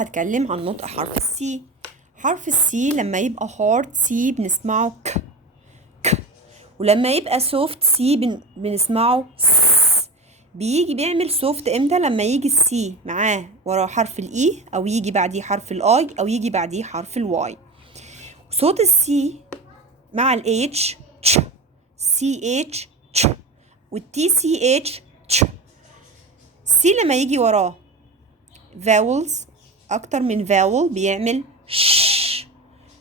هتكلم عن نطق حرف السي. حرف السي لما يبقى هارد سي بنسمعه ك، ولما يبقى سوفت سي بنسمعه س. بيجي بيعمل سوفت امتى؟ لما يجي السي معاه وراه حرف الاي، او يجي بعديه حرف الاي، او يجي بعديه حرف الواي. صوت السي مع الاتش تش، سي اتش تش، والتي سي اتش تش. سي لما يجي وراه فاولز اكتر من فاول بيعمل ش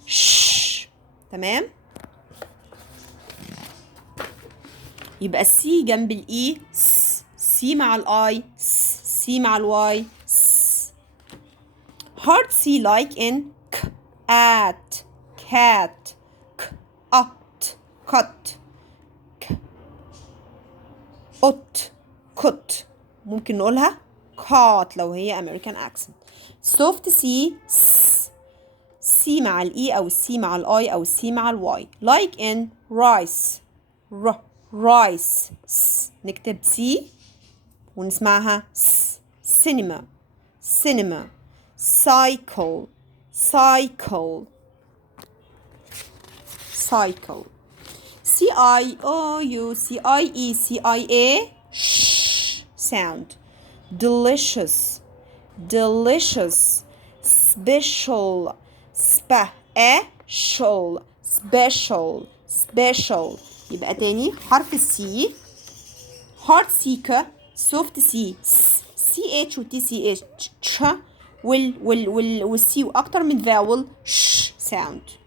ش. تمام؟ يبقى السي جنب الاي س، سي مع الاي س، سي مع الواي س. hard C like in ك، at، cat، ك، at، cut، ك، قط، كت. ممكن نقولها caught لو هي American accent. soft C س، سي مع الاي او السي مع الاي او السي مع الواي. like in rice، رايس. نكتب سي ونسمعها س. cinema، cinema. cycle، cycle، cycle. CIOUCIE sh sound. delicious، delicious. special، special، special، special. يبقى تاني حرف السي hard سيكا، soft سي سي اتش وتي سي اتش والسي واكتر من vowel ش sound.